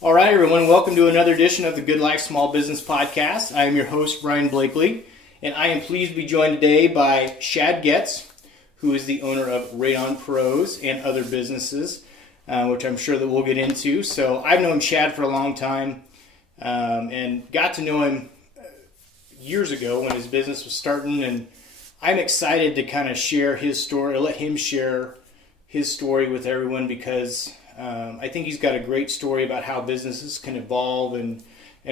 All right, everyone, welcome to another edition of the Good Life Small Business Podcast. I am your host, Brian Blakely, and I am pleased to be joined today by Shad Getz, who is the owner of Radon Pros and other businesses, which I'm sure that we'll get into. So I've known Shad for a long time and got to know him years ago when his business was starting, and I'm excited to kind of share his story, or let him share his story with everyone because I think he's got a great story about how businesses can evolve and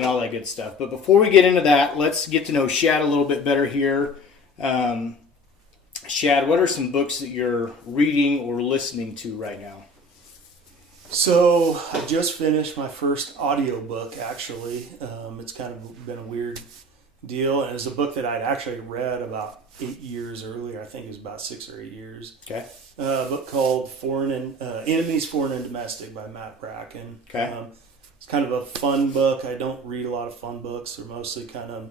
all that good stuff. But before we get into that, let's get to know Shad a little bit better here. Shad, what are some books that you're reading or listening to right now? So I just finished my first audiobook, actually. It's kind of been a weird deal. And it's a book that I'd actually read about 8 years earlier. I think it was about 6 or 8 years. Okay. A book called Enemies, Foreign and Domestic by Matt Bracken. Okay. It's kind of a fun book. I don't read a lot of fun books. They're mostly kind of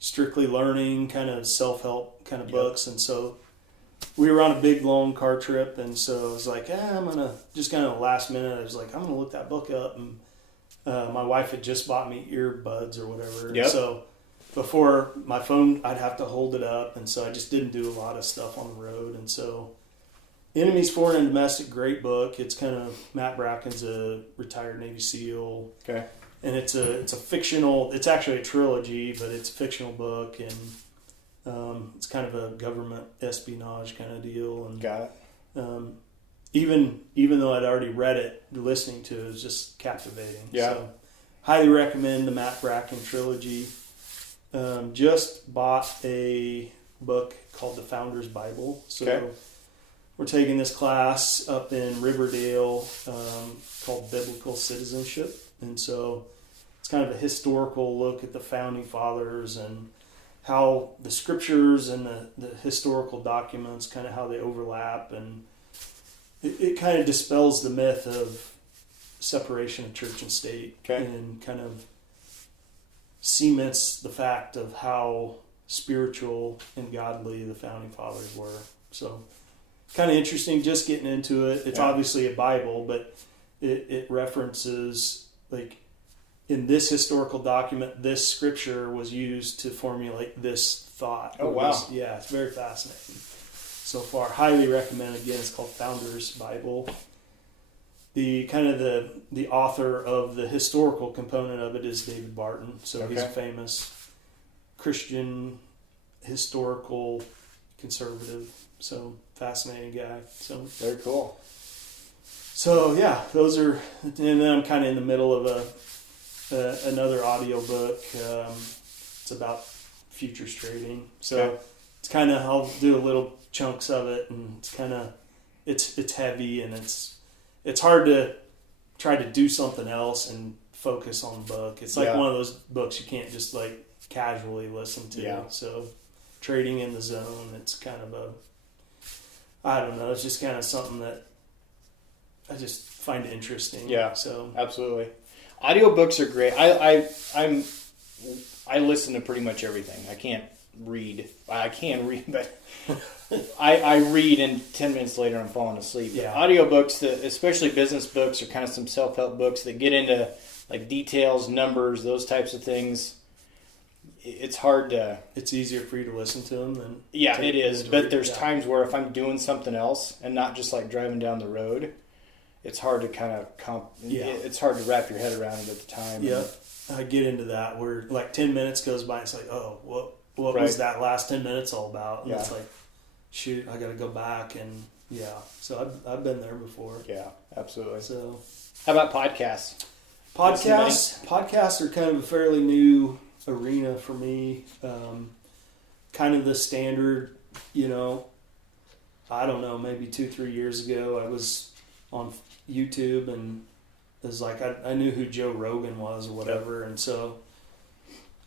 strictly learning, kind of self-help kind of books. And so we were on a big, long car trip, and so I was like, I'm going to, just kind of last minute, I was like, I'm going to look that book up. And my wife had just bought me earbuds or whatever. Yep. So before my phone, I'd have to hold it up, and so I just didn't do a lot of stuff on the road. And so Enemies, Foreign and Domestic, great book. It's kind of, Matt Bracken's a retired Navy SEAL. Okay. And it's a fictional, it's actually a trilogy, but it's a fictional book, and it's kind of a government espionage kind of deal. And Got it. Even though I'd already read it, listening to it was just captivating. Yeah. So highly recommend the Matt Bracken trilogy. Just bought a book called The Founder's Bible. So Okay. we're taking this class up in Riverdale called Biblical Citizenship. And so it's kind of a historical look at the founding fathers and how the scriptures and the historical documents, kind of how they overlap. And it kind of dispels the myth of separation of church and state. Okay. And kind of cements the fact of how spiritual and godly the founding fathers were. So kind of interesting just getting into it. It's obviously a Bible, but it references, like, in this historical document, this scripture was used to formulate this thought. Oh, wow. It's very fascinating so far. Highly recommend. Again, it's called Founder's Bible. The kind of the author of the historical component of it is David Barton. So he's a famous Christian historical conservative. So fascinating guy. So Very cool. So yeah, those are, and then I'm kind of in the middle of another audiobook. It's about futures trading. So it's kind of, I'll do a little chunks of it, and it's kind of, it's heavy, and it's hard to try to do something else and focus on the book. It's like one of those books you can't just like casually listen to. Yeah. So trading in the zone, it's kind of I don't know, it's just kind of something that I just find interesting. Yeah. So Absolutely. Audiobooks are great. I listen to pretty much everything. I can't read. I can read, but I read, and 10 minutes later I'm falling asleep. Yeah. Audiobooks, especially business books, or kind of some self-help books that get into like details, numbers, those types of things. It's hard to... It's easier for you to listen to them than... Yeah, it is. But there's times where if I'm doing something else and not just like driving down the road, it's hard to kind of... It's hard to wrap your head around it at the time. Yeah, I get into that where like 10 minutes goes by and it's like, oh, what was that last 10 minutes all about? And it's like, shoot, I got to go back, and so I've been there before. Yeah, absolutely. So how about podcasts? Podcasts are kind of a fairly new arena for me. Kind of the standard, I don't know, maybe 2-3 years ago I was on YouTube, and it was like I knew who Joe Rogan was or whatever, and so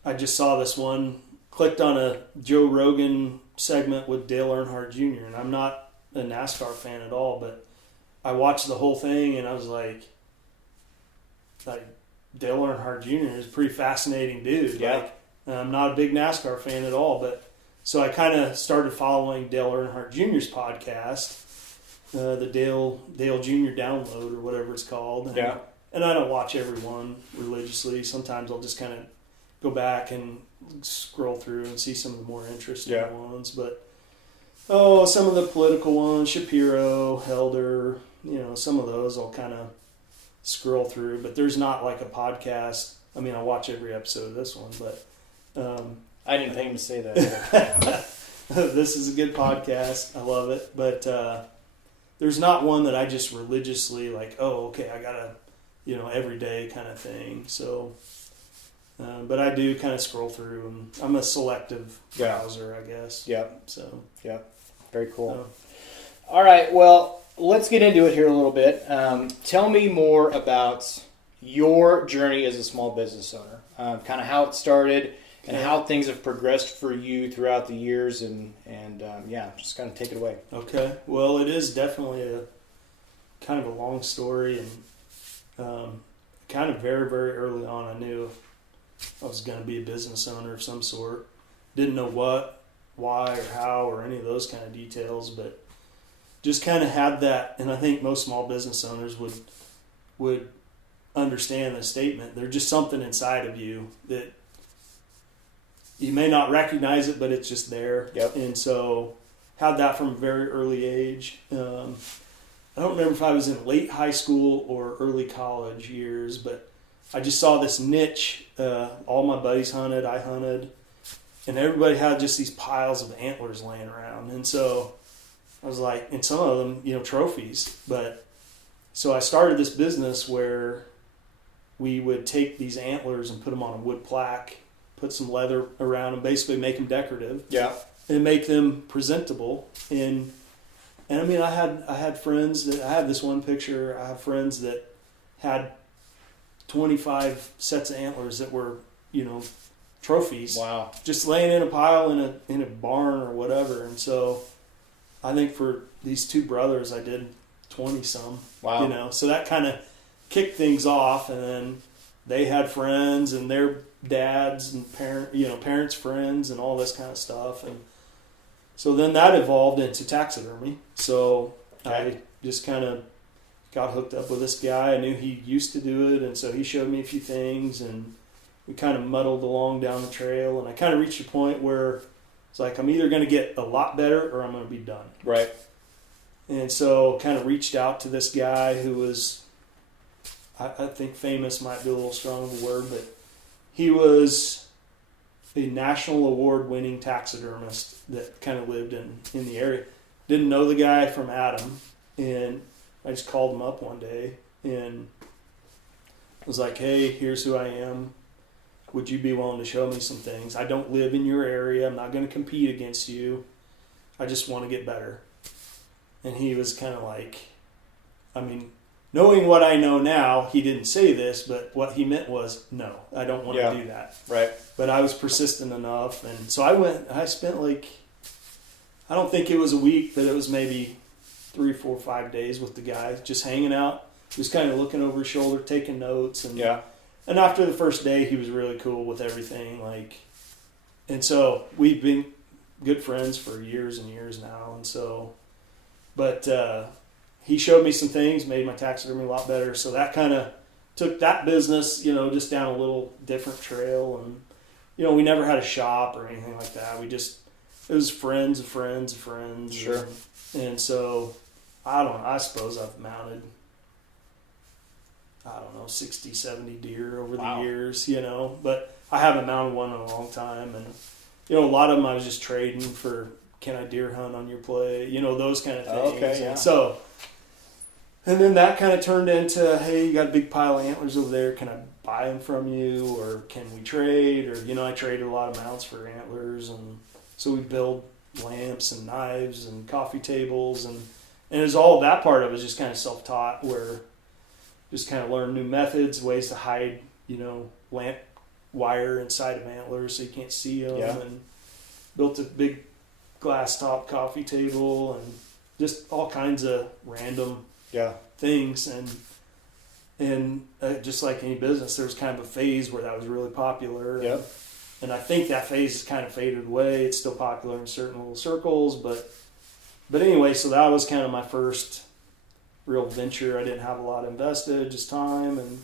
I just saw this one, clicked on a Joe Rogan segment with Dale Earnhardt Jr., and I'm not a NASCAR fan at all, but I watched the whole thing, and I was like Dale Earnhardt Jr. is a pretty fascinating dude. Yeah. Like, I'm not a big NASCAR fan at all, but so I kind of started following Dale Earnhardt Jr.'s podcast, the Dale Jr. Download or whatever it's called. And, Yeah. and I don't watch every one religiously. Sometimes I'll just kind of go back and scroll through and see some of the more interesting ones. But some of the political ones, Shapiro, Helder, some of those I'll kind of scroll through. But there's not like a podcast. I mean, I watch every episode of this one, but I didn't think to say that. This is a good podcast. I love it. But there's not one that I just religiously like, oh, okay, I gotta, every day kind of thing. So, but I do kind of scroll through, and I'm a selective browser, I guess. Yep. So. Yep. Very cool. All right. Well, let's get into it here a little bit. Tell me more about your journey as a small business owner. Kind of how it started. And how things have progressed for you throughout the years, and just kind of take it away. Okay. Well, it is definitely a kind of a long story, and kind of very, very early on, I knew I was going to be a business owner of some sort. Didn't know what, why, or how, or any of those kind of details, but just kind of had that. And I think most small business owners would understand the statement. There's just something inside of you that you may not recognize it, but it's just there. Yep. And so had that from a very early age. I don't remember if I was in late high school or early college years, but I just saw this niche. All my buddies hunted, I hunted, and everybody had just these piles of antlers laying around. And so I was like, and some of them, trophies. But so I started this business where we would take these antlers and put them on a wood plaque, put some leather around them, basically make them decorative. Yeah. And make them presentable. And I mean, I had friends that, I have this one picture, I have friends that had 25 sets of antlers that were, trophies. Wow. Just laying in a pile in a barn or whatever. And so I think for these two brothers, I did 20 some. Wow. So that kind of kicked things off, and then they had friends and their dads and parents' friends and all this kind of stuff. And so then that evolved into taxidermy. So I just kind of got hooked up with this guy. I knew he used to do it, and so he showed me a few things, and we kind of muddled along down the trail. And I kind of reached a point where it's like, I'm either going to get a lot better or I'm going to be done. Right. And so kind of reached out to this guy who was, I think famous might be a little strong of a word, but he was a national award-winning taxidermist that kind of lived in the area. Didn't know the guy from Adam, and I just called him up one day and was like, hey, here's who I am. Would you be willing to show me some things? I don't live in your area. I'm not going to compete against you. I just want to get better. And he was kind of like, I mean, knowing what I know now, he didn't say this, but what he meant was, no, I don't want to do that. Right. But I was persistent enough. And so I spent I don't think it was a week, but it was maybe 3, 4, 5 days with the guy, just hanging out, just kind of looking over his shoulder, taking notes. And and after the first day, he was really cool with everything. And so we've been good friends for years and years now. And so, but he showed me some things, made my taxidermy a lot better. So that kind of took that business, just down a little different trail. And, we never had a shop or anything like that. It was friends of friends of friends. Sure. And so, I suppose I've mounted, 60, 70 deer over the years, but I haven't mounted one in a long time. And, a lot of them I was just trading for, can I deer hunt on your play? Those kind of things. Okay, yeah. And so, and then that kind of turned into, hey, you got a big pile of antlers over there. Can I buy them from you? Or can we trade? Or, I traded a lot of mounts for antlers. And so we build lamps and knives and coffee tables. And it was all that part of it was just kind of self-taught, where just kind of learn new methods, ways to hide, lamp wire inside of antlers so you can't see them. Yeah. And built a big glass top coffee table and just all kinds of random things. And just like any business, there was kind of a phase where that was really popular. Yep. And I think that phase has kind of faded away. It's still popular in certain little circles, but anyway, so that was kind of my first real venture. I didn't have a lot invested, just time, and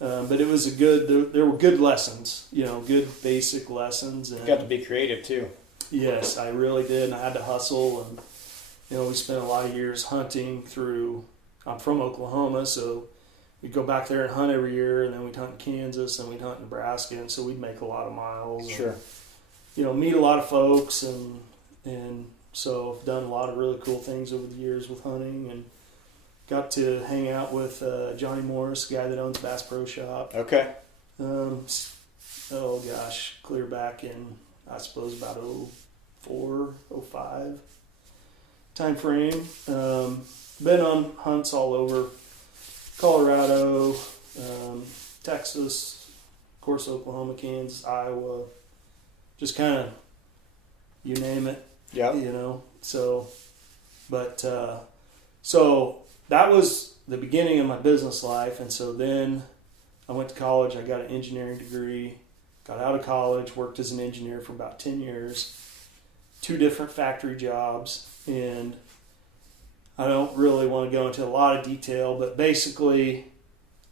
but it was a good. There were good lessons, good basic lessons. And You got to be creative too. yes, I really did. And I had to hustle, and we spent a lot of years hunting through. I'm from Oklahoma, so we'd go back there and hunt every year, and then we'd hunt in Kansas, and we'd hunt in Nebraska, and so we'd make a lot of miles. Sure. And, meet a lot of folks, and so I've done a lot of really cool things over the years with hunting, and got to hang out with Johnny Morris, the guy that owns Bass Pro Shop. Okay. Clear back in, I suppose, about 04, 05 time frame. Been on hunts all over Colorado, Texas, of course, Oklahoma, Kansas, Iowa, just kind of, you name it. Yeah. So that was the beginning of my business life. And so then I went to college. I got an engineering degree, got out of college, worked as an engineer for about 10 years, 2 different factory jobs. And I don't really want to go into a lot of detail, but basically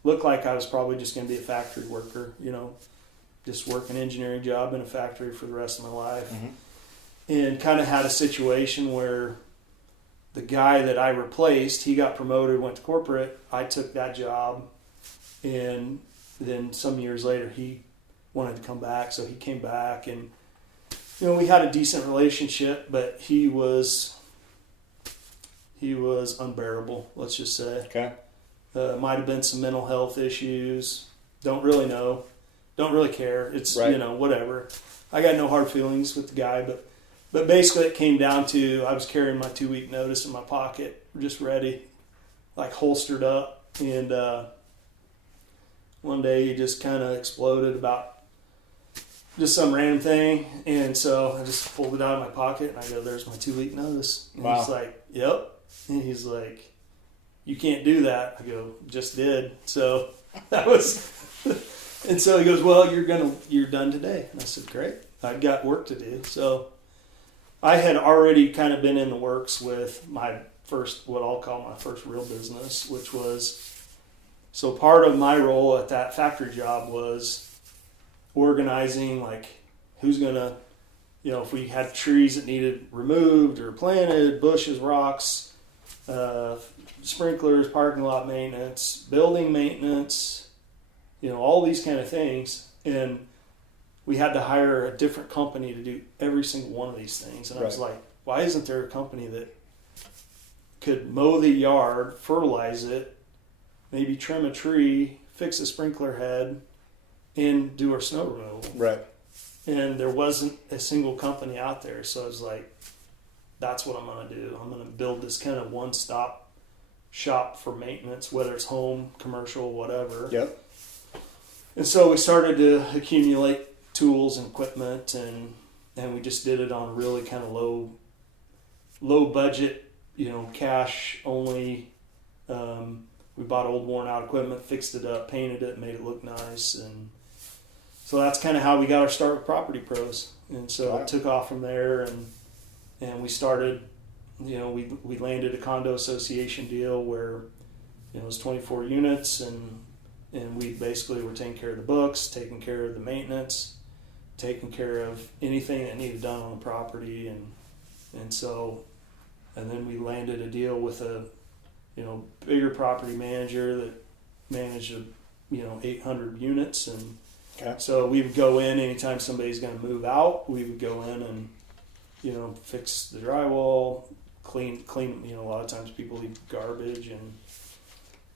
looked like I was probably just going to be a factory worker, just work an engineering job in a factory for the rest of my life. Mm-hmm. And kind of had a situation where the guy that I replaced, he got promoted, went to corporate. I took that job, and then some years later he wanted to come back, so he came back, and we had a decent relationship, but he was unbearable, let's just say. Okay. Might have been some mental health issues. Don't really know. Don't really care. It's right. Whatever. I got no hard feelings with the guy, but basically it came down to I was carrying my 2-week notice in my pocket, just ready, like holstered up, and one day he just kind of exploded about just some random thing, and so I just pulled it out of my pocket and I go, "There's my 2-week notice." And wow. He's like, "Yep," and he's like, "You can't do that." I go, "Just did." So that was, and so he goes, "Well, you're done today." And I said, "Great, I've got work to do." So I had already kind of been in the works with my first, what I'll call my first real business, which was, so part of my role at that factory job was organizing, like, who's gonna, if we had trees that needed removed or planted, bushes, rocks, sprinklers, parking lot maintenance, building maintenance, all these kind of things. And we had to hire a different company to do every single one of these things. And I was like, why isn't there a company that could mow the yard, fertilize it, maybe trim a tree, fix a sprinkler head, and do our snow removal? Right. And there wasn't a single company out there. So I was like, that's what I'm going to do. I'm going to build this kind of one-stop shop for maintenance, whether it's home, commercial, whatever. Yep. And so we started to accumulate tools and equipment, and we just did it on really kind of low budget, cash only. We bought old worn out equipment, fixed it up, painted it, made it look nice, and so that's kind of how we got our start with Property Pros. And so it took off from there, and we started, we landed a condo association deal where it was 24 units, and we basically were taking care of the books, taking care of the maintenance, taking care of anything that needed done on the property, and then we landed a deal with a bigger property manager that managed 800 units, and so we would go in anytime somebody's going to move out. We would go in and fix the drywall, clean. A lot of times people leave garbage, and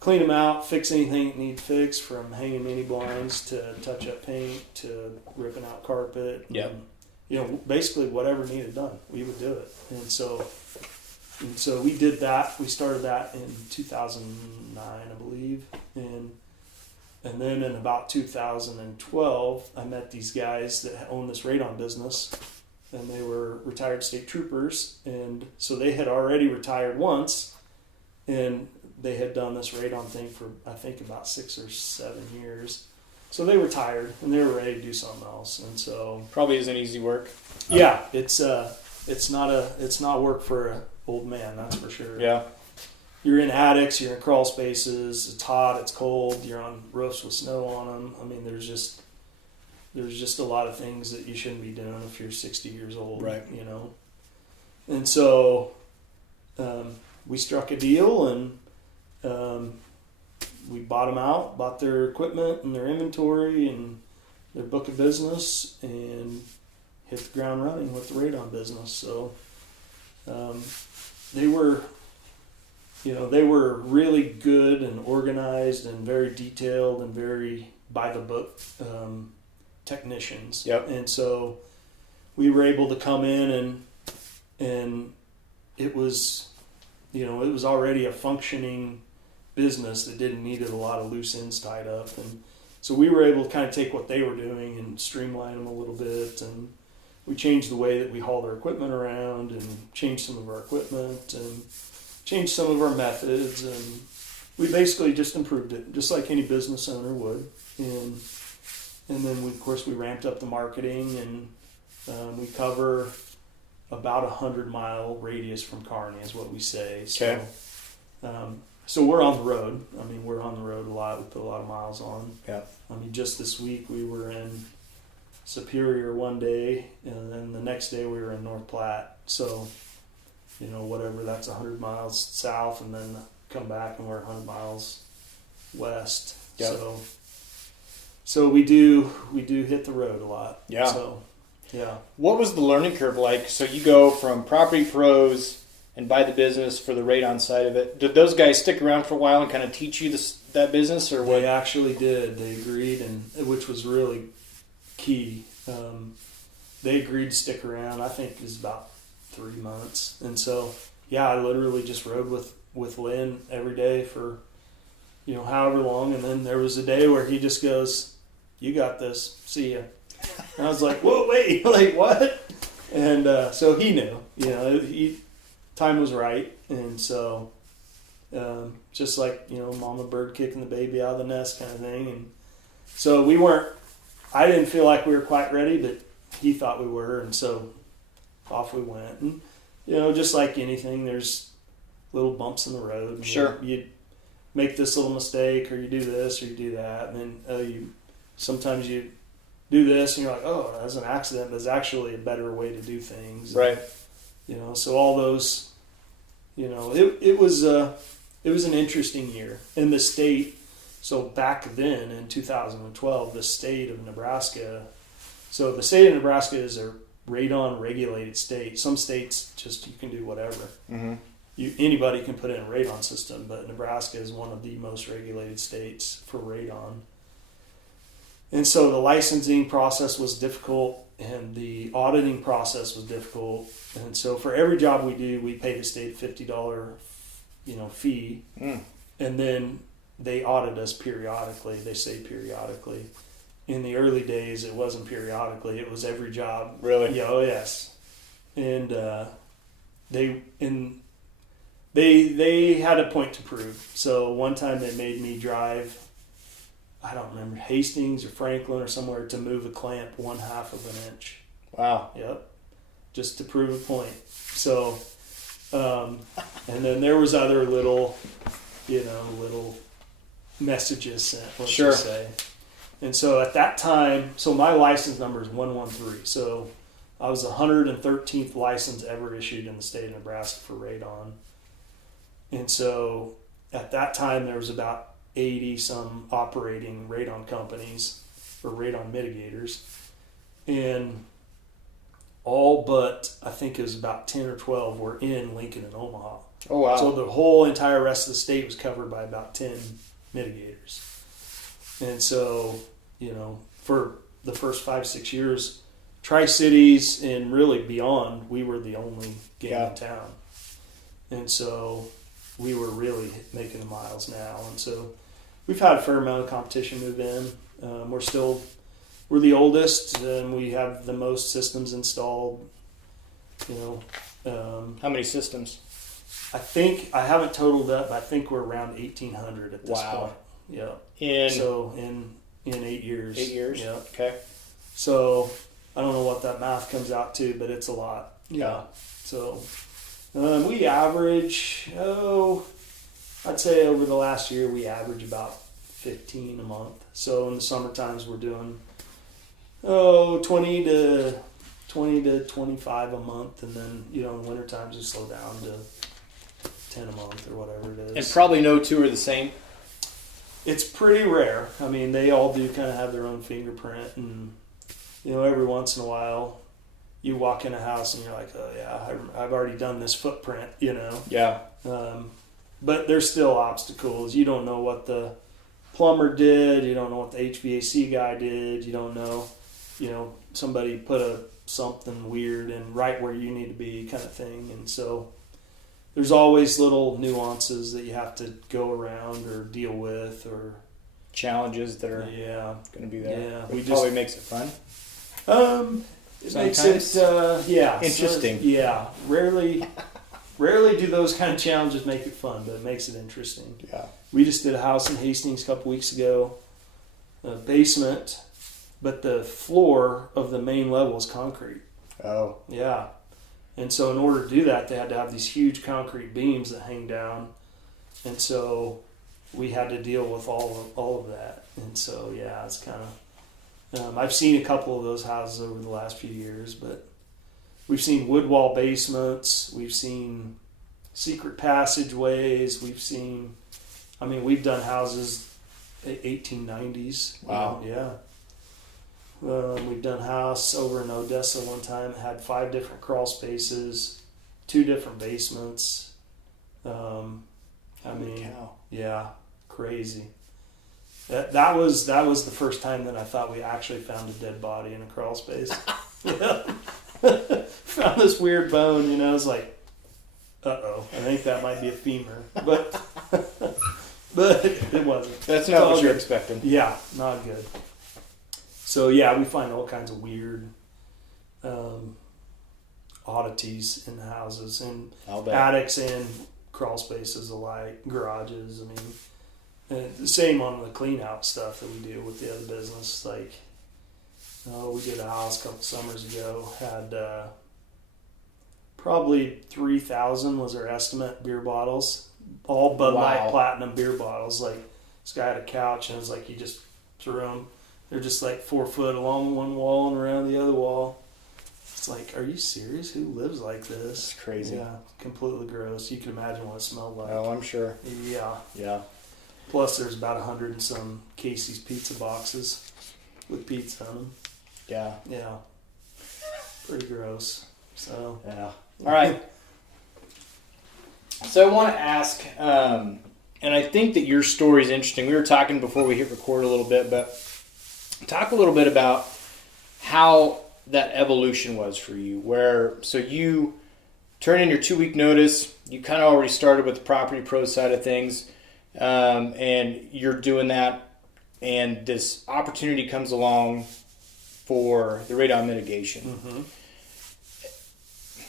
clean them out, fix anything that needs fixed, from hanging mini blinds to touch up paint to ripping out carpet. Yep. Basically whatever needed done, we would do it. And so we did that. We started that in 2009, I believe. And then in about 2012, I met these guys that own this radon business, and they were retired state troopers. And so they had already retired once, and they had done this radon thing for, I think, about 6 or 7 years. So they were tired and they were ready to do something else. And so probably isn't easy work. Yeah, it's not work for an old man, that's for sure. Yeah. you're in attics, you're in crawl spaces. It's hot, it's cold. You're on roofs with snow on them. I mean, there's just a lot of things that you shouldn't be doing if you're 60 years old, right? You know. And so we struck a deal, and we bought them out, bought their equipment and their inventory and their book of business, and hit the ground running with the Radon business. So they were really good and organized and very detailed and very by the book technicians. Yep. And so we were able to come in, and it was already a functioning business that didn't need a lot of loose ends tied up. And so we were able to kind of take what they were doing and streamline them a little bit. And we changed the way that we hauled our equipment around, and changed some of our equipment, and changed some of our methods. And we basically just improved it, just like any business owner would. And then we ramped up the marketing, and we cover about 100-mile radius from Kearney is what we say. Okay. So we're on the road. I mean, we're on the road a lot. We put a lot of miles on. Yeah. I mean, just this week we were in Superior one day, and then the next day we were in North Platte. So, whatever, that's 100 miles south, and then come back and we're 100 miles west. Yep. So we do hit the road a lot. Yeah. So, yeah. What was the learning curve like? So you go from Property Pros and buy the business for the Radon side of it. Did those guys stick around for a while and kind of teach you that business, or what? They actually did. They agreed, and which was really key. They agreed to stick around. I think it was about 3 months, and so I literally just rode with Lynn every day for however long, and then there was a day where he just goes, "You got this. See ya." And I was like, "Whoa, wait, like what?" And so he knew, time was right, and so just like mama bird kicking the baby out of the nest kind of thing. And so I didn't feel like we were quite ready, but he thought we were, and so off we went. And just like anything, there's little bumps in the road. And sure. You make this little mistake, or you do this, or you do that, and then sometimes you do this, and you're like, "Oh, that's an accident." There's actually a better way to do things, right? So all those, it was an interesting year in the state. So back then in 2012, the state of Nebraska. So the state of Nebraska is a radon regulated state. Some states just you can do whatever. Mm-hmm. Anybody can put in a radon system, but Nebraska is one of the most regulated states for radon. And so the licensing process was difficult, and the auditing process was difficult. And so for every job we do, we pay the state a $50, fee, and then they audit us periodically. They say periodically. In the early days, it wasn't periodically; it was every job. Really? Yeah. Oh, yes. And they had a point to prove. So one time they made me drive, I don't remember, Hastings or Franklin or somewhere, to move a clamp 1/2 of an inch. Wow. Yep. Just to prove a point. So, and then there was other little messages sent, let's sure. just say. And so at that time, so my license number is 113. So I was the 113th license ever issued in the state of Nebraska for radon. And so at that time, there was about 80 some operating radon companies or radon mitigators. And all but, I think it was about 10 or 12 were in Lincoln and Omaha. Oh, wow. So the whole entire rest of the state was covered by about 10 mitigators. And so, for the first 5-6 years, Tri-Cities and really beyond, we were the only game in town. And so we were really making the miles now. And so we've had a fair amount of competition move in. We're the oldest, and we have the most systems installed. How many systems? I think, I haven't totaled up, I think we're around 1,800 at this point. Yeah. In 8 years. 8 years? Yeah. Okay. So I don't know what that math comes out to, but it's a lot. Yeah. So we average, I'd say over the last year we average about 15 a month. So in the summer times we're doing 20 to 25 a month, and then in the winter times we slow down to 10 a month or whatever it is. And probably no two are the same. It's pretty rare. I mean, they all do kind of have their own fingerprint, and every once in a while you walk in a house and you're like, oh yeah, I've already done this footprint, Yeah. But there's still obstacles. You don't know what the plumber did. You don't know what the HVAC guy did. You don't know, somebody put something weird and right where you need to be, kind of thing. And so there's always little nuances that you have to go around or deal with, or challenges that are going to be there. Yeah, Which probably makes it fun. It Sometimes. makes it Interesting. Rarely do those kind of challenges make it fun, but it makes it interesting. Yeah. We just did a house in Hastings a couple weeks ago, a basement, but the floor of the main level is concrete. Oh. Yeah. And so in order to do that, they had to have these huge concrete beams that hang down. And so we had to deal with all of that. And so, yeah, it's kind of... I've seen a couple of those houses over the last few years, but we've seen wood wall basements. We've seen secret passageways. We've done houses 1890s. Wow. Yeah. We've done a house over in Odessa one time, had 5 different crawl spaces, 2 different basements. Holy cow. Yeah, crazy. That was the first time that I thought we actually found a dead body in a crawl space. Found this weird bone, I was like, uh-oh, I think that might be a femur. But it wasn't. That's not what you're expecting. Yeah, not good. So yeah, we find all kinds of weird oddities in the houses, and attics and crawl spaces alike, garages. And the same on the clean out stuff that we do with the other business. Like, we did a house a couple summers ago, had probably 3,000 was our estimate beer bottles, all Bud Light Platinum beer bottles. Like, this guy had a couch, and it was like he just threw them. They're just like 4 foot along one wall and around the other wall. It's like, are you serious? Who lives like this? It's crazy. Yeah, completely gross. You can imagine what it smelled like. Oh, I'm sure. Yeah. Yeah. Plus, there's about 100 and some Casey's pizza boxes with pizza on them. Yeah. Yeah. Pretty gross. So. Yeah. All right. So I want to ask, and I think that your story is interesting. We were talking before we hit record a little bit, but talk a little bit about how that evolution was for you. So you turned in your 2-week notice. You kind of already started with the property pro side of things, and you're doing that. And this opportunity comes along for the radon mitigation. Mm-hmm.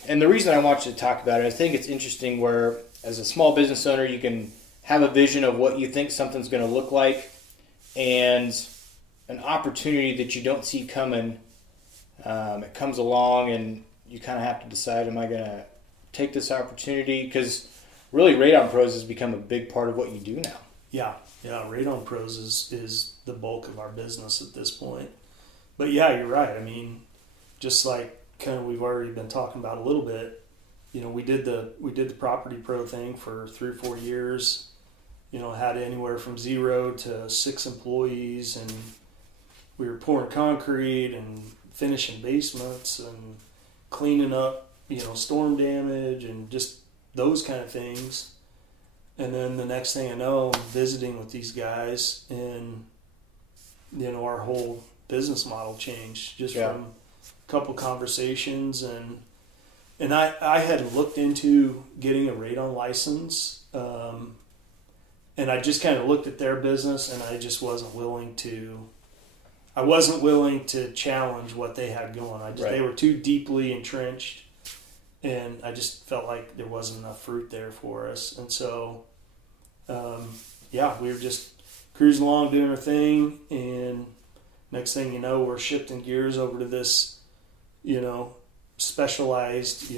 And the reason I want you to talk about it, I think it's interesting where, as a small business owner, you can have a vision of what you think something's going to look like, and an opportunity that you don't see coming, it comes along, and you kind of have to decide, am I going to take this opportunity? Because really, Radon Pros has become a big part of what you do now. Yeah, Radon Pros is the bulk of our business at this point. But yeah, you're right. Just like kind of we've already been talking about a little bit, we did the property pro thing for 3 or 4 years. Had anywhere from 0 to 6 employees, and we were pouring concrete and finishing basements and cleaning up, storm damage and just those kind of things. And then the next thing I know, I'm visiting with these guys, and our whole business model changed just from a couple conversations, and I had looked into getting a radon license, and I just kind of looked at their business, and I just wasn't willing to challenge what they had going. They were too deeply entrenched, and I just felt like there wasn't enough fruit there for us. And so, we were just cruising along doing our thing, and next thing you know, we're shifting gears over to this, specialized,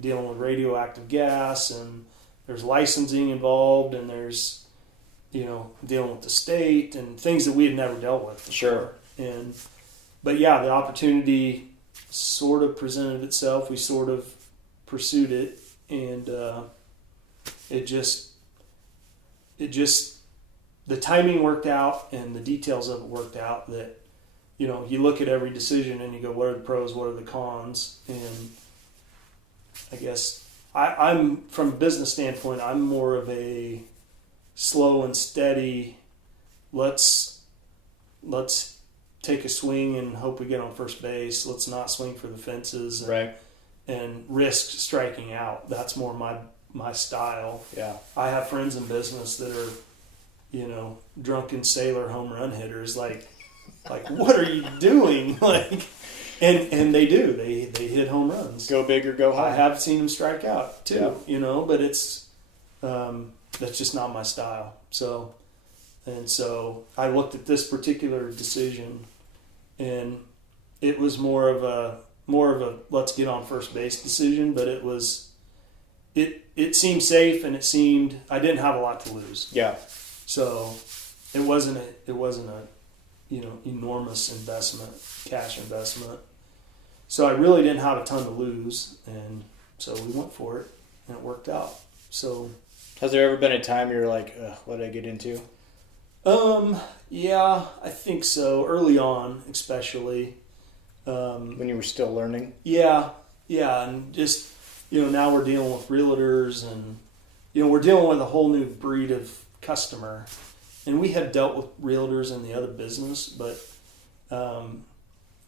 dealing with radioactive gas and there's licensing involved, and there's, dealing with the state and things that we had never dealt with before. Sure. But yeah, the opportunity sort of presented itself. We sort of pursued it, and it just the timing worked out, and the details of it worked out. That you look at every decision and you go, what are the pros, what are the cons? And I guess I'm from a business standpoint, I'm more of a slow and steady. Let's take a swing and hope we get on first base. Let's not swing for the fences and risk striking out. That's more my style. Yeah. I have friends in business that are, drunken sailor home run hitters. Like what are you doing? And they do. They hit home runs. Go big or go home. I have seen them strike out too. Yeah. But it's that's just not my style. So I looked at this particular decision, and it was more of a let's get on first base decision. But it seemed safe, and it seemed I didn't have a lot to lose. Yeah. So it wasn't a enormous cash investment. So I really didn't have a ton to lose, and so we went for it, and it worked out. So has there ever been a time you're like, what did I get into? Yeah, I think so. Early on, especially. When you were still learning? Yeah, and just, now we're dealing with realtors, and, we're dealing with a whole new breed of customer. And we had dealt with realtors in the other business, but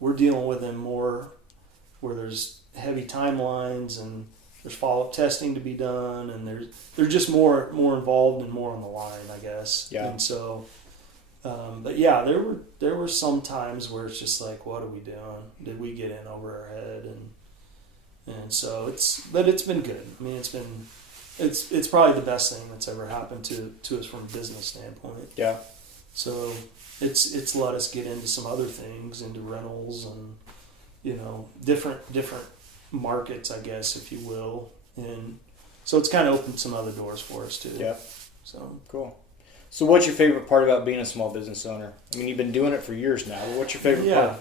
we're dealing with them more where there's heavy timelines, and there's follow-up testing to be done, and they're just more involved and more on the line, I guess. Yeah. And so, but yeah, there were some times where it's just like, what are we doing? Did we get in over our head? And so it's been good. I mean, it's probably the best thing that's ever happened to us from a business standpoint. Yeah. So it's let us get into some other things, into rentals and different markets, I guess, if you will. And so it's kind of opened some other doors for us too. Yeah. So cool. So what's your favorite part about being a small business owner? I mean, you've been doing it for years now. What's your favorite part?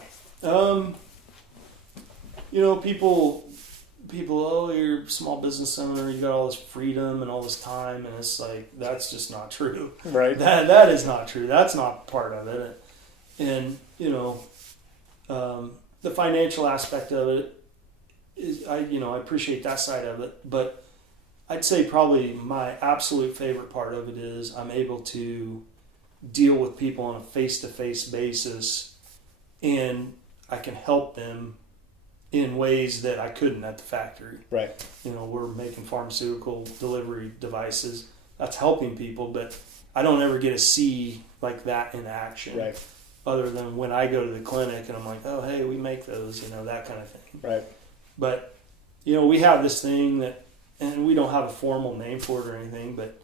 People, oh, you're a small business owner, you got all this freedom and all this time, and it's like, that's just not true. Right. That is not true. That's not part of it. And, the financial aspect of it is, I appreciate that side of it, but I'd say probably my absolute favorite part of it is I'm able to deal with people on a face-to-face basis, and I can help them in ways that I couldn't at the factory. Right. We're making pharmaceutical delivery devices. That's helping people, but I don't ever get to see like that in action. Right. Other than when I go to the clinic and I'm like, oh, hey, we make those, that kind of thing. Right. But, we have this thing that, and we don't have a formal name for it or anything, but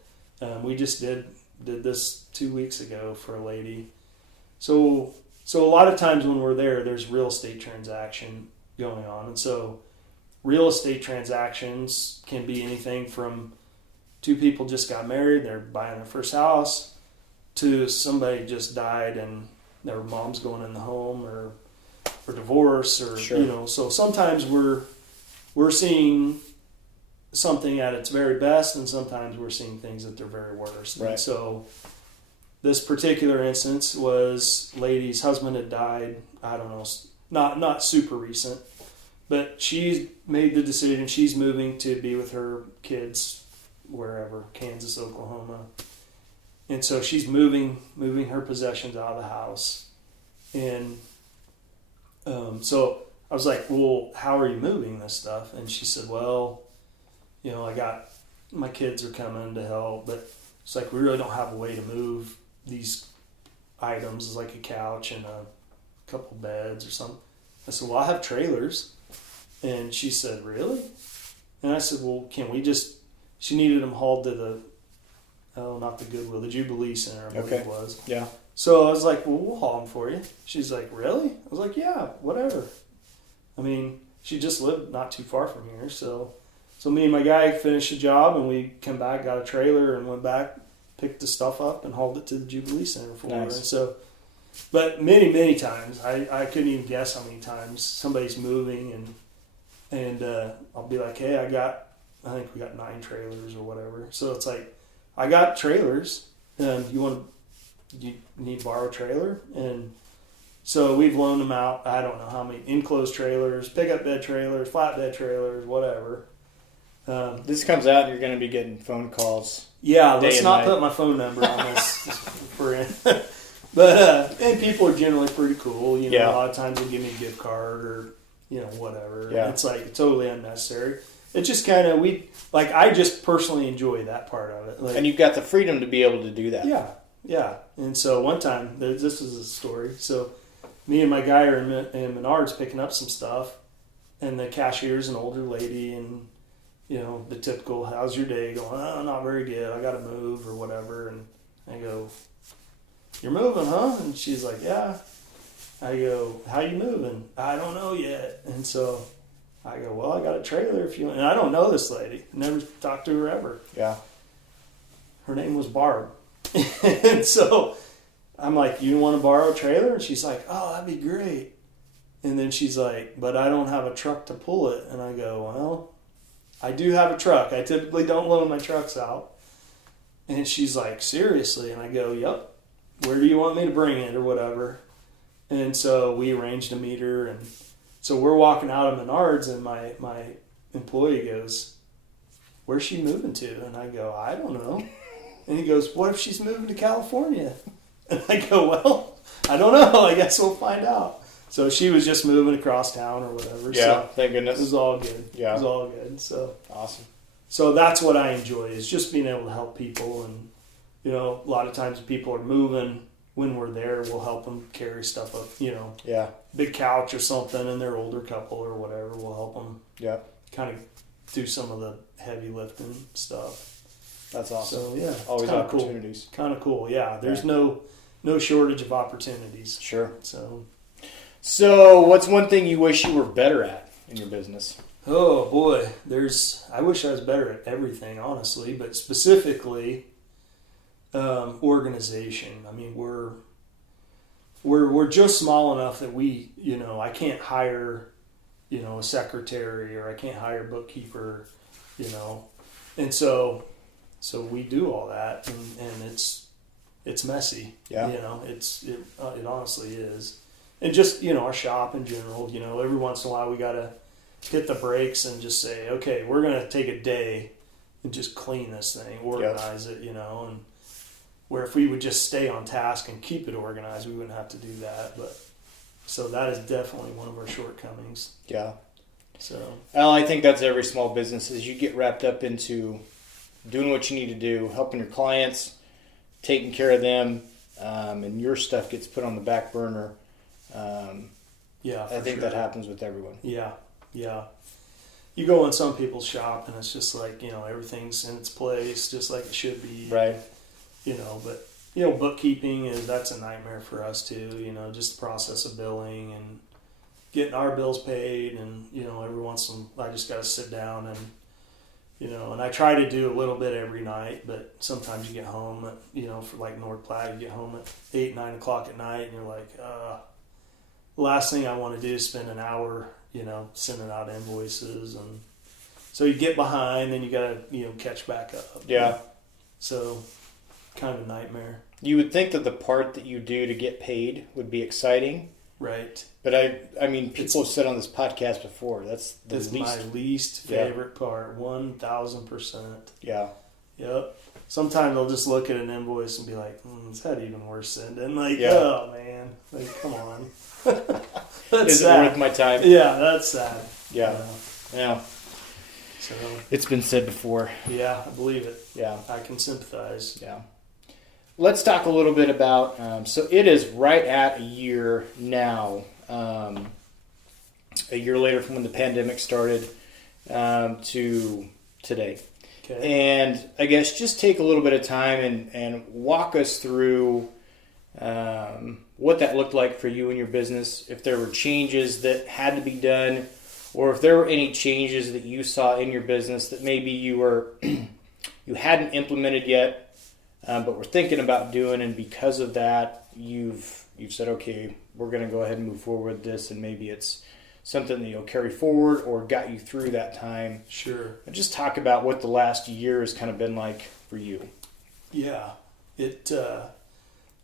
we just did this 2 weeks ago for a lady. So a lot of times when we're there's real estate transaction going on. And so real estate transactions can be anything from two people just got married, they're buying their first house, to somebody just died and their mom's going in the home, or divorce, or sure. So sometimes we're seeing something at its very best, and sometimes we're seeing things at their very worst. Right. And so this particular instance was lady's husband had died, I don't know, not super recent, but she's made the decision she's moving to be with her kids wherever, Kansas, Oklahoma. And so she's moving her possessions out of the house. And so I was like, well, how are you moving this stuff? And she said, well, I got, my kids are coming to help, but it's like, we really don't have a way to move these items. It's like a couch and a couple beds or something. I said, well, I have trailers. And she said, really? And I said, well, can we just, she needed them hauled to not the Goodwill, the Jubilee Center, I believe it was. Yeah. So I was like, well, we'll haul them for you. She's like, really? I was like, yeah, whatever. I mean, she just lived not too far from here, so So me and my guy finished the job, and we come back, got a trailer, and went back, picked the stuff up, and hauled it to the Jubilee Center for her. And so, but many times, I couldn't even guess how many times somebody's moving, and I'll be like, hey, I think we got 9 trailers or whatever. So it's like, I got trailers, and you need to borrow a trailer? And so we've loaned them out, I don't know how many, enclosed trailers, pickup bed trailers, flatbed trailers, whatever. This comes out and you're going to be getting phone calls. Yeah, let's not put my phone number on this but and people are generally pretty cool. You know, a lot of times they'll give me a gift card or, you know, whatever. Yeah. It's like totally unnecessary. It's just kind of, I just personally enjoy that part of it. Like, and you've got the freedom to be able to do that. Yeah. And so one time, this is a story. So me and my guy are in Menards picking up some stuff, and the cashier's an older lady, and, you know, the typical, how's your day going? Oh, not very good. I got to move or whatever. And I go, you're moving, huh? And she's like, yeah. I go, how you moving? I don't know yet. And so I go, well, I got a trailer if you want. And I don't know this lady. Never talked to her ever. Yeah. Her name was Barb. And so I'm like, you want to borrow a trailer? And she's like, oh, that'd be great. And then she's like, but I don't have a truck to pull it. And I go, well, I do have a truck. I typically don't loan my trucks out. And she's like, seriously? And I go, yep. Where do you want me to bring it or whatever? And so we arranged to meet her. And so we're walking out of Menards, and my employee goes, where's she moving to? And I go, I don't know. And he goes, what if she's moving to California? And I go, well, I don't know. I guess we'll find out. So she was just moving across town or whatever. Yeah, so thank goodness. It was all good. Yeah. It was all good. So awesome. So that's what I enjoy, is just being able to help people. And, you know, a lot of times people are moving. When we're there, we'll help them carry stuff up, you know. Yeah. Big couch or something, and they're older couple or whatever. We'll help them. Yeah. Kind of do some of the heavy lifting stuff. That's awesome. So yeah, always opportunities. Kind of cool. Yeah. There's no shortage of opportunities. Sure. So what's one thing you wish you were better at in your business? Oh boy, I wish I was better at everything, honestly, but specifically organization. I mean, we're just small enough that we, you know, I can't hire, you know, a secretary, or I can't hire a bookkeeper, you know, and so we do all that, and it's messy. Yeah. You know, it honestly is. And just, you know, our shop in general, you know, every once in a while we got to hit the brakes and just say, okay, we're going to take a day and just clean this thing, organize it, you know, and where if we would just stay on task and keep it organized, we wouldn't have to do that. But so that is definitely one of our shortcomings. Yeah. So. Well, I think that's every small business, is you get wrapped up into doing what you need to do, helping your clients, taking care of them, and your stuff gets put on the back burner. I think that happens with everyone. Yeah. You go in some people's shop, and it's just like, you know, everything's in its place, just like it should be. Right. You know, but, you know, bookkeeping that's a nightmare for us too. You know, just the process of billing and getting our bills paid, and, you know, every once in a while I just got to sit down and, you know, and I try to do a little bit every night, but sometimes you get home at, you know, for like North Platte, you get home at 8, 9 o'clock at night, and you're like, the last thing I want to do is spend an hour, you know, sending out invoices. And so you get behind, then you got to, you know, catch back up. Yeah. So kind of a nightmare. You would think that the part that you do to get paid would be exciting. Right. But I mean, people have said on this podcast before, that's my least favorite part, 1,000%. Yeah. Yep. Sometimes I'll just look at an invoice and be like, is that even worth sending? Like, yeah. Oh man, like, come on. That's sad. It worth my time? Yeah, that's sad. Yeah. Yeah. So it's been said before. Yeah, I believe it. Yeah. I can sympathize. Yeah. Let's talk a little bit about, so it is right at a year now, a year later from when the pandemic started to today. Okay. And I guess just take a little bit of time and walk us through what that looked like for you and your business, if there were changes that had to be done, or if there were any changes that you saw in your business that maybe you hadn't implemented yet, but were thinking about doing, and because of that, you've said, okay, we're going to go ahead and move forward with this, and maybe it's something that you'll carry forward or got you through that time. Sure. And just talk about what the last year has kind of been like for you. Yeah. It,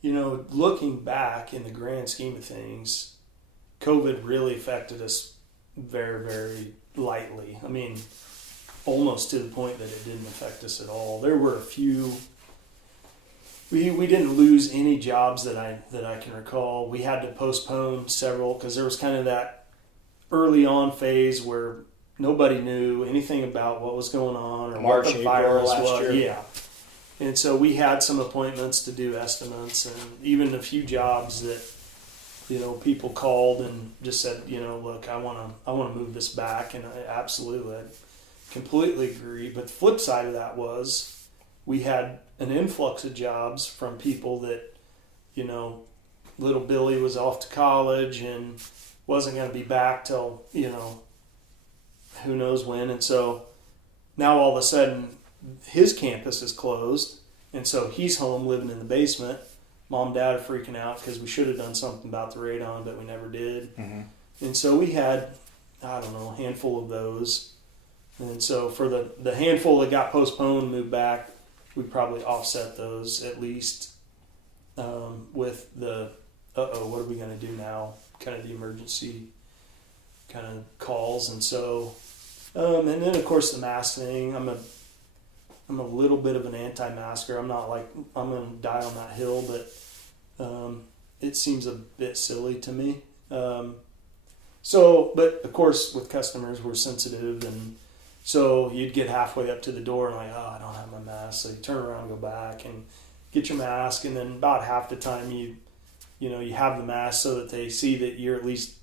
looking back in the grand scheme of things, COVID really affected us very, very lightly. I mean, almost to the point that it didn't affect us at all. There were a few. We didn't lose any jobs that I can recall. We had to postpone several because there was kind of that early on phase where nobody knew anything about what was going on or March, what the April virus last was. year. Yeah. And so we had some appointments to do estimates, and even a few jobs that, people called and just said, look, I want to move this back, and I completely agree. But the flip side of that was we had an influx of jobs from people that, little Billy was off to college and wasn't going to be back till, who knows when. And so now all of a sudden his campus is closed, and so he's home living in the basement. Mom and Dad are freaking out because we should have done something about the radon, but we never did. Mm-hmm. And so we had, a handful of those. And so for the handful that got postponed, moved back, we probably offset those at least with the, what are we going to do now? Kind of the emergency kind of calls. And so, and then of course the mask thing, I'm a little bit of an anti-masker. I'm not like I'm going to die on that hill, but it seems a bit silly to me. But of course with customers, we're sensitive, and so you'd get halfway up to the door and like, oh, I don't have my mask. So you turn around and go back and get your mask, and then about half the time you have the mask so that they see that you're at least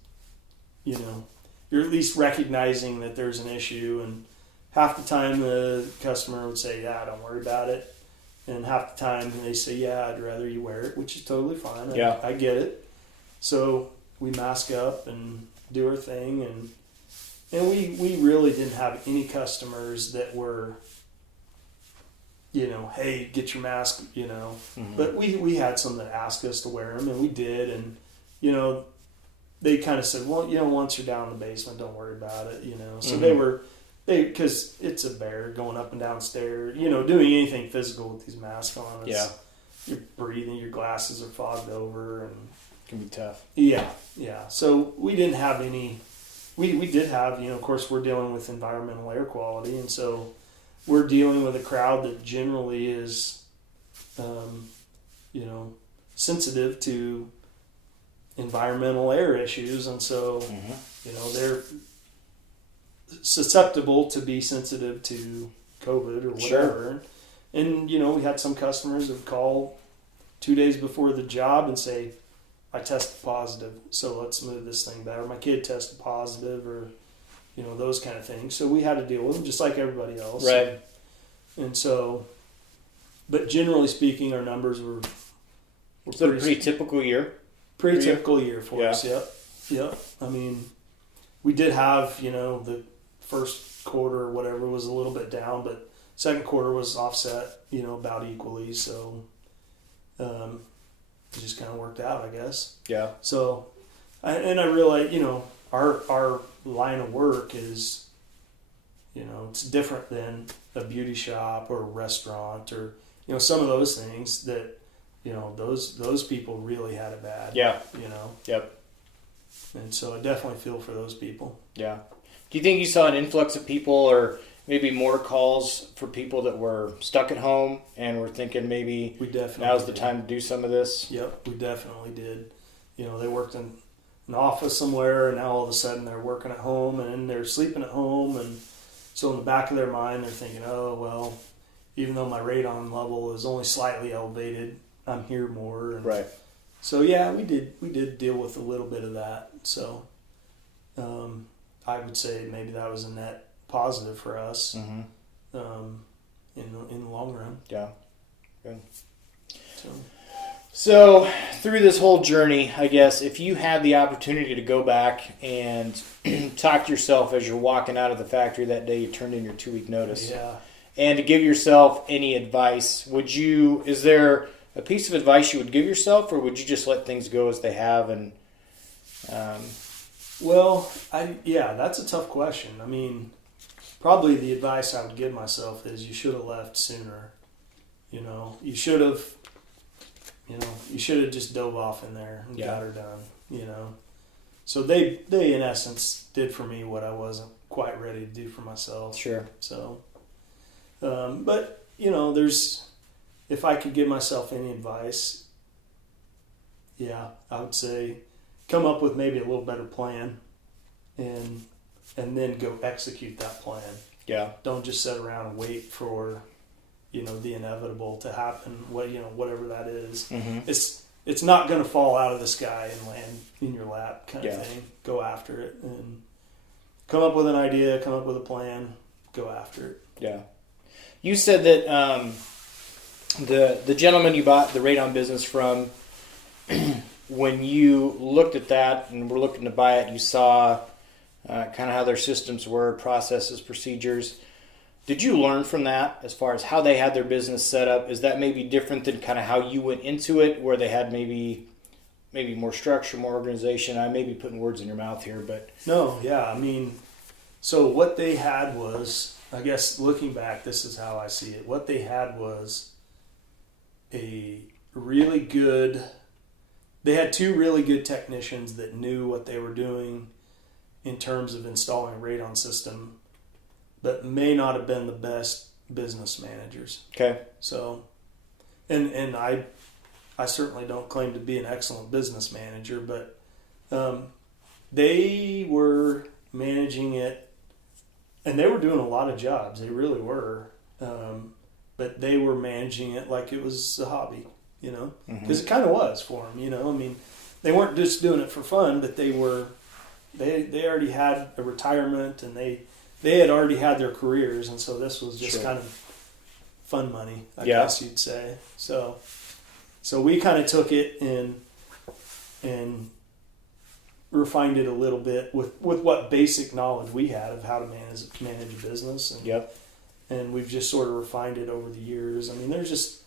recognizing that there's an issue. And half the time the customer would say, yeah, don't worry about it. And half the time they say, yeah, I'd rather you wear it, which is totally fine. Yeah. I get it. So we mask up and do our thing. And we really didn't have any customers that were, hey, get your mask, Mm-hmm. But we had some that asked us to wear them, and we did. And, they kind of said, well, once you're down in the basement, don't worry about it, So Mm-hmm. because it's a bear going up and down stairs, doing anything physical with these masks on. You're breathing, your glasses are fogged over, and it can be tough. Yeah. So we didn't have any. We did have, of course, we're dealing with environmental air quality, and so we're dealing with a crowd that generally is, sensitive to environmental air issues, and so mm-hmm. They're susceptible to be sensitive to COVID or whatever. Sure. And we had some customers that call 2 days before the job and say, I tested positive, so let's move this thing back. Or my kid tested positive, or those kind of things. So we had to deal with them just like everybody else. Right. And so, but generally speaking, our numbers were pretty typical year. Pretty typical year for us. Yep. I mean, we did have the first quarter or whatever was a little bit down, but second quarter was offset about equally. So it just kind of worked out, I guess. Yeah. So, I realize our line of work is it's different than a beauty shop or a restaurant or some of those things that those people really had it bad. Yeah. Yep. And so I definitely feel for those people. Yeah. Do you think you saw an influx of people, or maybe more calls for people that were stuck at home and were thinking maybe now's the time to do some of this? Yep, we definitely did. They worked in an office somewhere, and now all of a sudden they're working at home and they're sleeping at home. And so in the back of their mind, they're thinking, oh, well, even though my radon level is only slightly elevated, I'm here more. And right. So yeah, we did deal with a little bit of that. So I would say maybe that was a net positive for us in the long run. Yeah. Good. So through this whole journey, I guess, if you had the opportunity to go back and talk to yourself as you're walking out of the factory that day you turned in your 2-week notice, Yeah. and to give yourself any advice, is there a piece of advice you would give yourself, or would you just let things go as they have? And Well, that's a tough question. I mean, probably the advice I would give myself is you should have left sooner. You should have just dove off in there and got her done. So they in essence did for me what I wasn't quite ready to do for myself. Sure. So, but if I could give myself any advice, I would say come up with maybe a little better plan and then go execute that plan. Yeah. Don't just sit around and wait for, the inevitable to happen, whatever that is. Mm-hmm. It's not going to fall out of the sky and land in your lap kind of thing. Go after it and come up with an idea, come up with a plan, go after it. Yeah. You said that the gentleman you bought the Radon business from, when you looked at that and were looking to buy it, you saw kind of how their systems were, processes, procedures. Did you learn from that as far as how they had their business set up? Is that maybe different than kind of how you went into it, where they had maybe more structure, more organization? I may be putting words in your mouth here, but... No, yeah. I mean, so what they had was, I guess looking back, this is how I see it. What they had was they had 2 really good technicians that knew what they were doing in terms of installing a radon system, but may not have been the best business managers. Okay. So, and I certainly don't claim to be an excellent business manager, but they were managing it, and they were doing a lot of jobs. They really were, but they were managing it like it was a hobby, because it kind of was for them. I mean, they weren't just doing it for fun, but they already had a retirement, and they had already had their careers, and so this was just kind of fun money, I guess you'd say. So we kind of took it and refined it a little bit with what basic knowledge we had of how to manage a business, and we've just sort of refined it over the years. I mean, there's just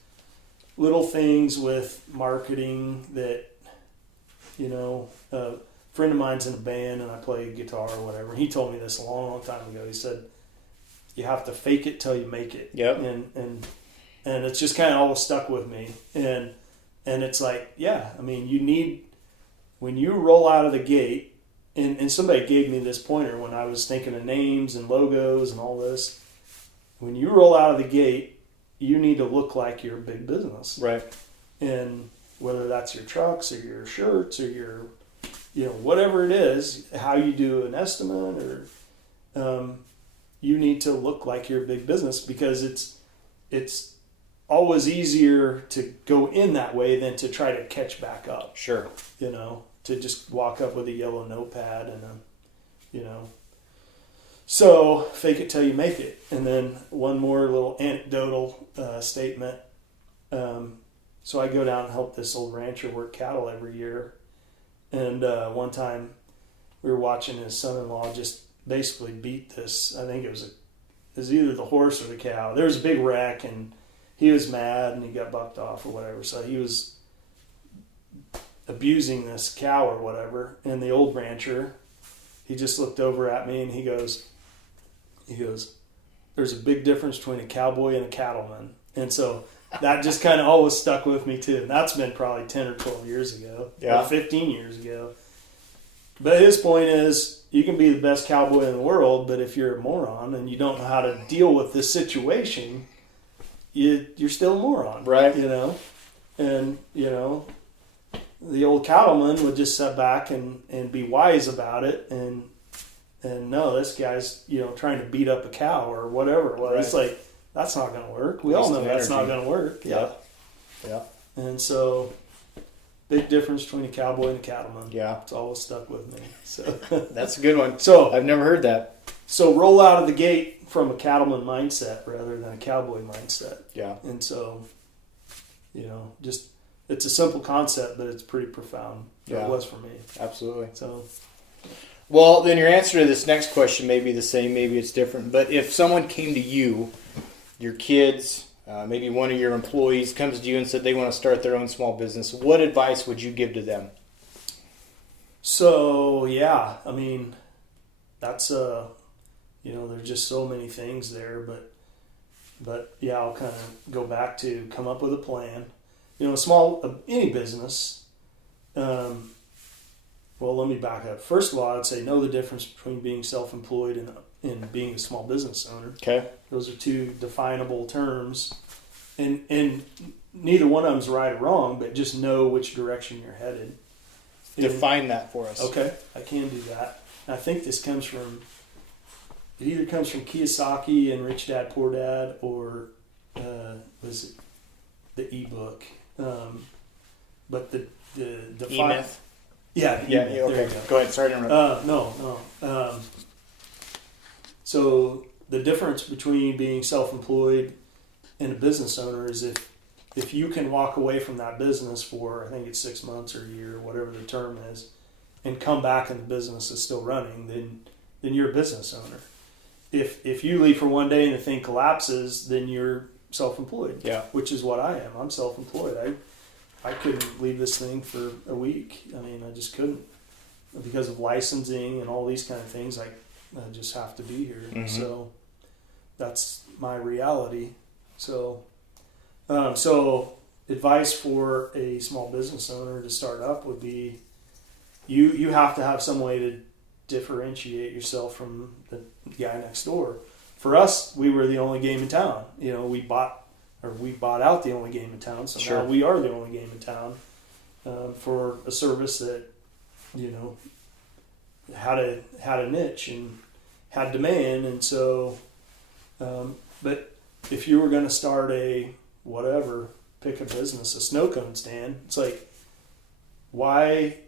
little things with marketing that, a friend of mine's in a band and I play guitar or whatever. He told me this a long, long time ago. He said, you have to fake it till you make it. Yep. And it's just kind of always stuck with me. And it's like, I mean, when you roll out of the gate, and somebody gave me this pointer when I was thinking of names and logos and all this. When you roll out of the gate, you need to look like you're a big business. Right. And whether that's your trucks or your shirts or your, whatever it is, how you do an estimate, or you need to look like you're a big business, because it's always easier to go in that way than to try to catch back up. Sure. To just walk up with a yellow notepad and So fake it till you make it. And then one more little anecdotal statement. So I go down and help this old rancher work cattle every year. And one time we were watching his son-in-law just basically beat this. I think it was either the horse or the cow. There was a big wreck, and he was mad, and he got bucked off or whatever. So he was abusing this cow or whatever. And the old rancher, he just looked over at me and he goes, there's a big difference between a cowboy and a cattleman. And so that just kind of always stuck with me too. And that's been probably 10 or 12 years ago, or 15 years ago. But his point is, you can be the best cowboy in the world, but if you're a moron and you don't know how to deal with this situation, you're still a moron. Right. And, the old cattleman would just sit back and be wise about it and no, this guy's, trying to beat up a cow or whatever it was. Right. It's like, that's not going to work. We all know that's not going to work. Yeah. And so, big difference between a cowboy and a cattleman. Yeah. It's always stuck with me. So that's a good one. So I've never heard that. So roll out of the gate from a cattleman mindset rather than a cowboy mindset. Yeah. And so, just it's a simple concept, but it's pretty profound. Yeah. It was for me. Absolutely. So, well, then your answer to this next question may be the same, maybe it's different. But if someone came to you, your kids, maybe one of your employees comes to you and said they want to start their own small business, what advice would you give to them? So yeah, I mean, that's there's just so many things there, but yeah, I'll kind of go back to come up with a plan. Any business. Well, let me back up. First of all, I'd say know the difference between being self-employed and being a small business owner. Okay. Those are two definable terms, and neither one of them's right or wrong, but just know which direction you're headed. Define that for us. Okay, I can do that. And I think this it either comes from Kiyosaki and Rich Dad Poor Dad, or was it the ebook? But the E-Myth? Yeah, Yeah, okay. okay. Go ahead. Sorry to interrupt. No. So the difference between being self-employed and a business owner is if you can walk away from that business for, I think it's 6 months or a year, whatever the term is, and come back and the business is still running, then you're a business owner. If you leave for one day and the thing collapses, then you're self-employed. Yeah. Which is what I am. I'm self-employed. I couldn't leave this thing for a week. I mean, I just couldn't, because of licensing and all these kind of things. I just have to be here. Mm-hmm. So that's my reality. So advice for a small business owner to start up would be, you have to have some way to differentiate yourself from the guy next door. For us, we were the only game in town. We bought out the only game in town, so Sure. now we are the only game in town for a service that had a niche and had demand. And so, but if you were going to start pick a business, a snow cone stand, it's like, why?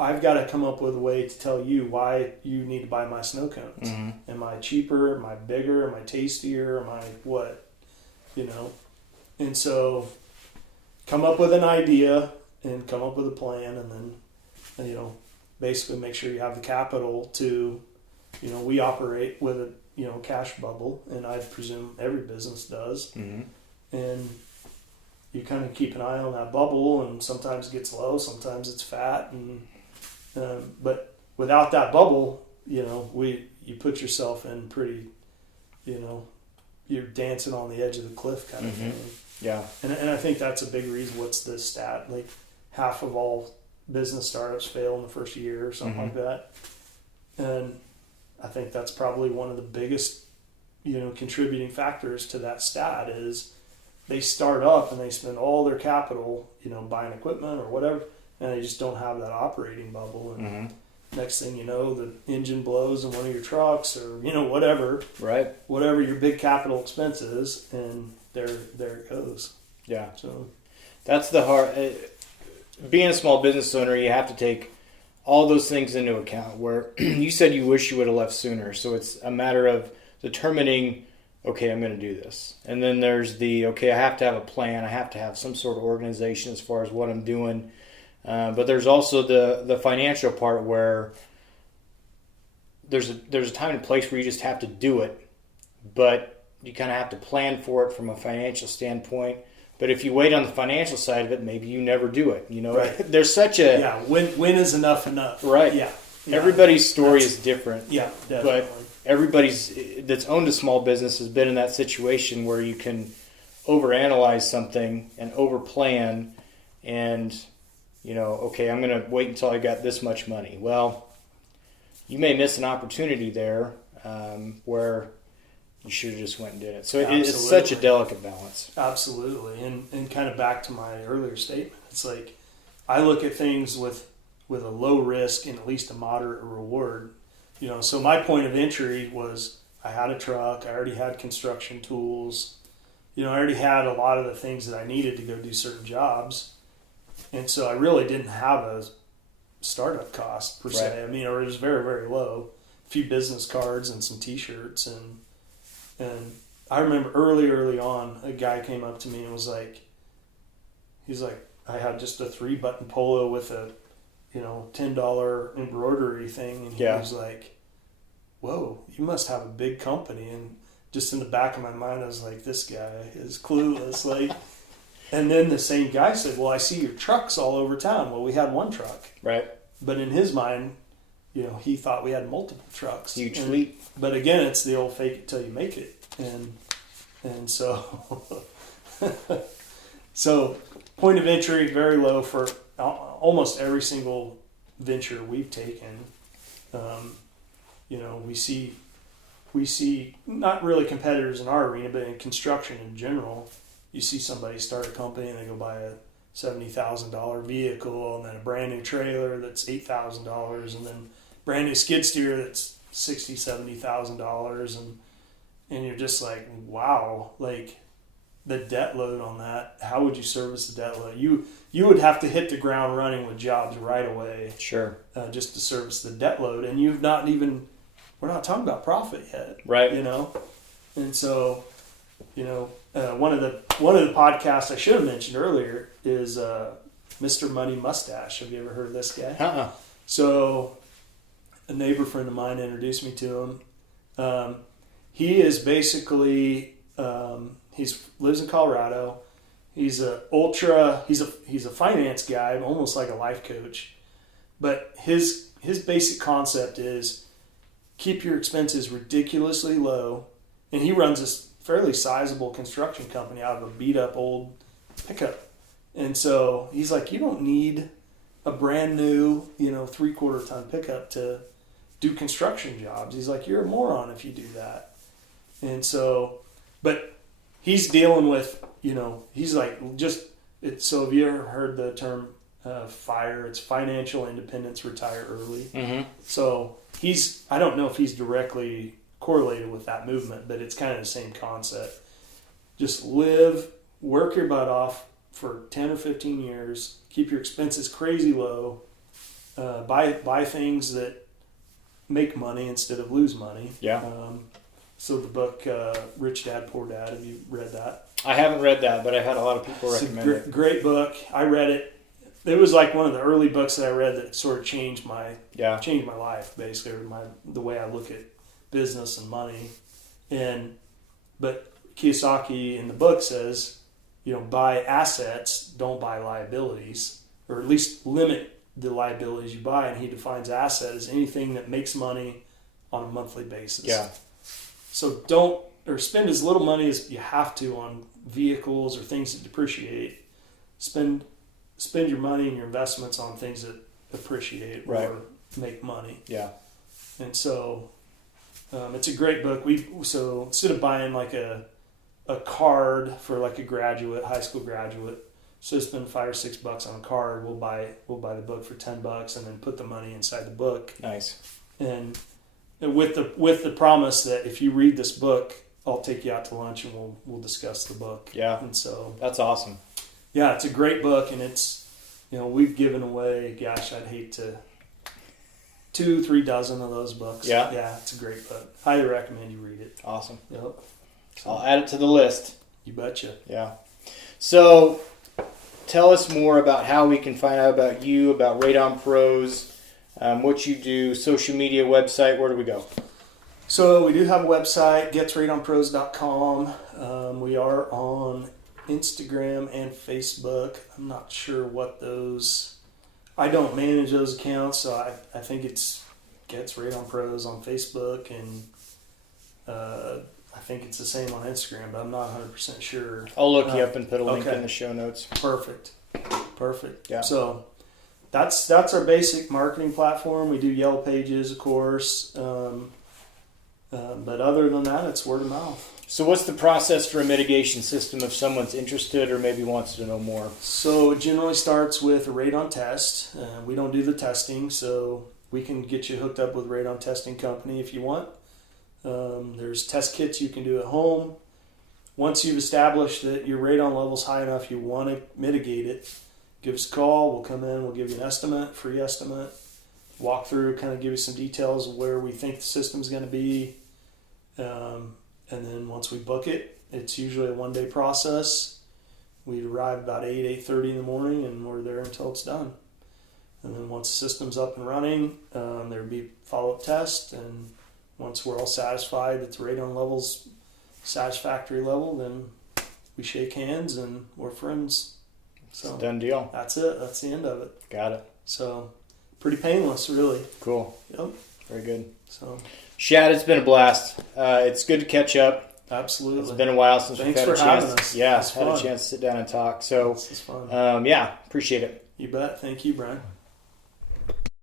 I've got to come up with a way to tell you why you need to buy my snow cones. Mm-hmm. Am I cheaper? Am I bigger? Am I tastier? Am I what? And so come up with an idea and come up with a plan, and then, basically make sure you have the capital to, we operate with a, cash bubble, and I presume every business does. Mm-hmm. And you kind of keep an eye on that bubble, and sometimes it gets low, sometimes it's fat, but without that bubble, you put yourself in pretty, you're dancing on the edge of the cliff kind of mm-hmm. thing. Yeah. And I think that's a big reason. What's the stat? Like half of all business startups fail in the first year or something mm-hmm. like that. And I think that's probably one of the biggest, contributing factors to that stat is they start up and they spend all their capital, buying equipment or whatever, and they just don't have that operating bubble. And mm-hmm. next thing you know, the engine blows in one of your trucks or, whatever. Right. Whatever your big capital expense is, and there it goes. Yeah. So that's the hard. Being a small business owner, you have to take all those things into account. Where you said you wish you would have left sooner, so it's a matter of determining, okay, I'm going to do this, and then there's I have to have a plan. I have to have some sort of organization as far as what I'm doing. But there's also the financial part where there's a time and place where you just have to do it, but you kind of have to plan for it from a financial standpoint. But if you wait on the financial side of it, maybe you never do it. Right. There's such a when is enough? Right. Yeah. Everybody's story is different. Yeah, definitely. But everybody's that's owned a small business has been in that situation where you can overanalyze something and overplan, and okay, I'm going to wait until I got this much money. Well, you may miss an opportunity there where you should have just went and did it. So it's such a delicate balance. Absolutely. And kind of back to my earlier statement, it's like I look at things with a low risk and at least a moderate reward. So my point of entry was I had a truck, I already had construction tools, I already had a lot of the things that I needed to go do certain jobs. And so I really didn't have a startup cost per se. Right. I mean, or it was very, very low. A few business cards and some T-shirts. And I remember early on, a guy came up to me and was like, he's like, I had just a 3-button polo with a, $10 embroidery thing. And he was like, whoa, you must have a big company. And just in the back of my mind, I was like, this guy is clueless. Like, and then the same guy said, well, I see your trucks all over town. Well, we had one truck. Right. But in his mind, he thought we had multiple trucks. Huge fleet. But again, it's the old fake it till you make it. And so, so point of entry, very low for almost every single venture we've taken. We see not really competitors in our arena, but in construction in general, you see somebody start a company and they go buy a $70,000 vehicle and then a brand new trailer that's $8,000 and then brand new skid steer that's $60,000, $70,000 and you're just like, wow, like the debt load on that. How would you service the debt load? You would have to hit the ground running with jobs right away. Sure. Just to service the debt load, and we're not talking about profit yet. Right. And so, one of the podcasts I should have mentioned earlier is Mr. Money Mustache. Have you ever heard of this guy? So a neighbor friend of mine introduced me to him. He is basically he lives in Colorado. He's he's a finance guy, almost like a life coach. But his basic concept is keep your expenses ridiculously low. And he runs this fairly sizable construction company out of a beat up old pickup. And so he's like, you don't need a brand new, 3/4 ton pickup to do construction jobs. He's like, you're a moron if you do that. And so, but he's dealing with, he's like, so have you ever heard the term FIRE? It's financial independence, retire early. Mm-hmm. So I don't know if he's directly correlated with that movement, but it's kind of the same concept. Just work your butt off for 10 or 15 years, keep your expenses crazy low, buy things that make money instead of lose money. Yeah. So the book, Rich Dad, Poor Dad, have you read that? I haven't read that, but I've had a lot of people recommend it. Great book. I read it. It was like one of the early books that I read that sort of changed my life, basically, or the way I look at business and money. But Kiyosaki in the book says, buy assets, don't buy liabilities, or at least limit the liabilities you buy. And he defines asset as anything that makes money on a monthly basis. Yeah. So spend as little money as you have to on vehicles or things that depreciate. Spend your money and your investments on things that appreciate or make money. Yeah. And so it's a great book. So instead of buying like a card for like a high school graduate, so spend $5 or $6 on a card, we'll buy the book for $10 and then put the money inside the book. Nice. And with the promise that if you read this book, I'll take you out to lunch and we'll discuss the book. Yeah. And so that's awesome. Yeah, it's a great book, and it's, we've given away, gosh, I'd hate to 2-3 dozen of those books. Yeah. Yeah, it's a great book. Highly recommend you read it. Awesome. Yep. So, I'll add it to the list. You betcha. Yeah. So tell us more about how we can find out about you, about Radon Pros, what you do, social media, website, where do we go? So we do have a website, getsradonpros.com. We are on Instagram and Facebook. I'm not sure what I don't manage those accounts, so I think it's Getz Radon Pros on Facebook, and I think it's the same on Instagram, but I'm not 100% sure. I'll look you up and put a link in the show notes. Perfect. Yeah. So that's our basic marketing platform. We do Yellow Pages, of course, but other than that, it's word of mouth. So what's the process for a mitigation system if someone's interested or maybe wants to know more? So it generally starts with a radon test. We don't do the testing, so we can get you hooked up with a radon testing company if you want. There's test kits you can do at home. Once you've established that your radon level's high enough you want to mitigate it, give us a call. We'll come in, we'll give you an estimate, free estimate, walk through, kind of give you some details of where we think the system's going to be. And then once we book it, it's usually a 1-day process. we'd arrive about 8:30 in the morning, and we're there until it's done. And then once the system's up and running, there'd be follow-up tests, and once we're all satisfied that the radon level's satisfactory level, then we shake hands and we're friends. So It's a done deal. that's it. That's the end of it. Got it. So pretty painless, really. Cool. Yep. Very good. So Shad, it's been a blast. It's good to catch up. absolutely. It's been a while since Thanks we've had for a chance. having us. Yeah, It's had a fun. chance to sit down and talk. So, This is fun. yeah, appreciate it. You bet. Thank you, Brian.